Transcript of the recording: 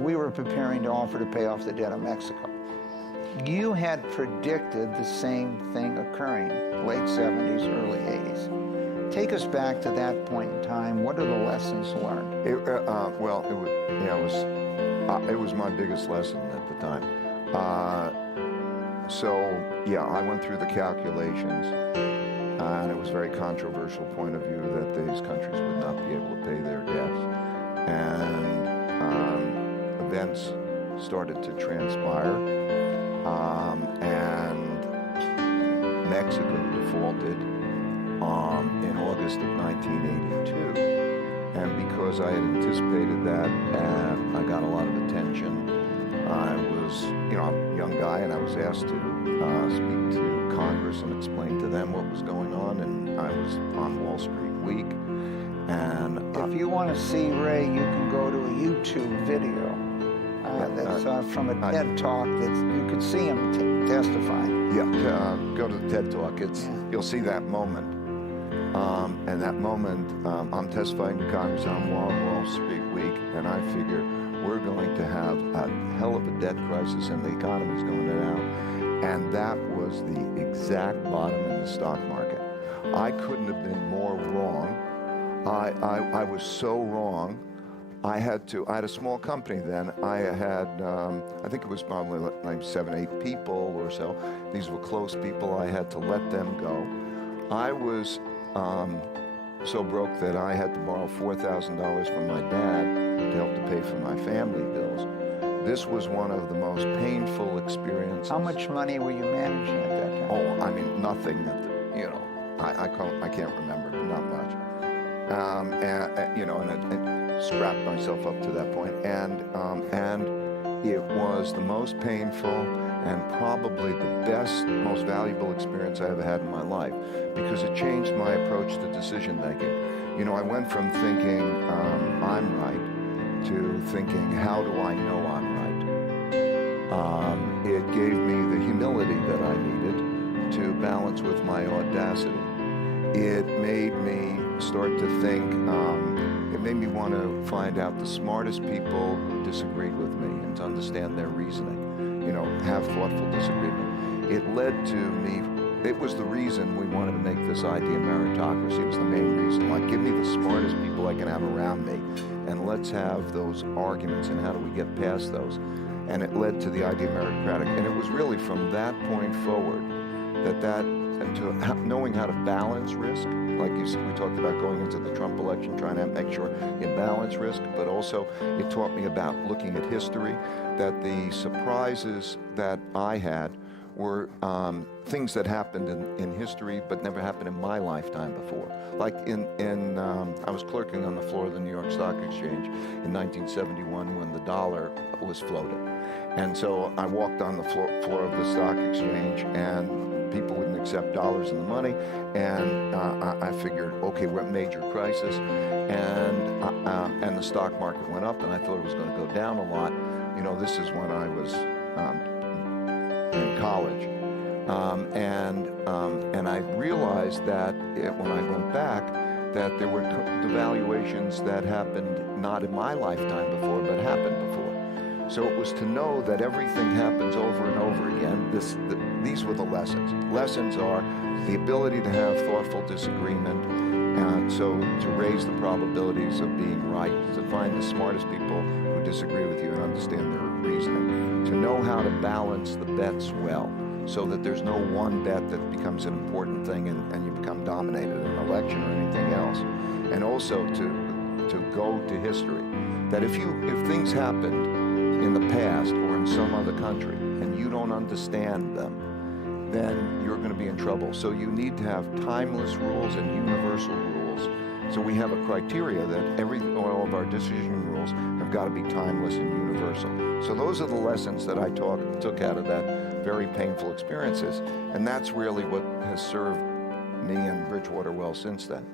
we were preparing to offer to pay off the debt of Mexico. You had predicted the same thing occurring, late 70s, early 80s. Take us back to that point in time. What are the lessons learned? It was my biggest lesson at the time. I went through the calculations, and it was a very controversial point of view that these countries would not be able to pay their debts. And events started to transpire, and Mexico defaulted in August of 1982. And because I had anticipated that, and I got a lot of attention, I was, I'm a young guy, and I was asked to speak to Congress and explain to them what was going on, and I was on Wall Street Week. And if you want to see Ray, you can go to a YouTube video that's from a TED Talk that you could see him testifying. Go to the TED Talk. You'll see that moment. And that moment, I'm testifying to Congress on Wall Street Week, and I figure we're going to have a hell of a debt crisis, and the economy's going down. And that was the exact bottom in the stock market. I couldn't have been more wrong. I was so wrong. I had a small company then. I had, I think it was probably like 7, 8 people or so. These were close people. I had to let them go. I was so broke that I had to borrow $4,000 from my dad to help to pay for my family bills. This was one of the most painful experiences. How much money were you managing at that time? Oh, I mean, nothing. I can't remember, but not much. And I scrapped myself up to that point, and it was the most painful and probably the best, most valuable experience I ever had in my life, because it changed my approach to decision making. I went from thinking I'm right to thinking, how do I know I'm right? It gave me the humility that I needed to balance with my audacity. It made me start to think, it made me want to find out the smartest people who disagreed with me and to understand their reasoning, have thoughtful disagreement. It led to me, it was the reason we wanted to make this idea meritocracy. It was the main reason. Like, give me the smartest people I can have around me, and let's have those arguments, and how do we get past those? And it led to the idea of meritocratic. And it was really from that point forward and to knowing how to balance risk, like we talked about going into the Trump election, trying to make sure you balance risk, but also it taught me about looking at history, that the surprises that I had were things that happened in history but never happened in my lifetime before. Like I was clerking on the floor of the New York Stock Exchange in 1971 when the dollar was floated. And so I walked on the floor of the stock exchange, and people wouldn't accept dollars in the money, and I figured, okay, we're at major crisis, and the stock market went up, and I thought it was going to go down a lot. This is when I was in college, and I realized that when I went back, that there were devaluations that happened not in my lifetime before, but happened before. So it was to know that everything happens over and over again. These were the lessons. Lessons are the ability to have thoughtful disagreement, so to raise the probabilities of being right, to find the smartest people who disagree with you and understand their reasoning, to know how to balance the bets well, so that there's no one bet that becomes an important thing and you become dominated in an election or anything else. And also to go to history, that if things happened in the past or in some other country and you don't understand them, then you're going to be in trouble. So you need to have timeless rules and universal rules. So we have a criteria that all of our decision rules have got to be timeless and universal. So those are the lessons that I took out of that very painful experiences, and that's really what has served me and Bridgewater well since then.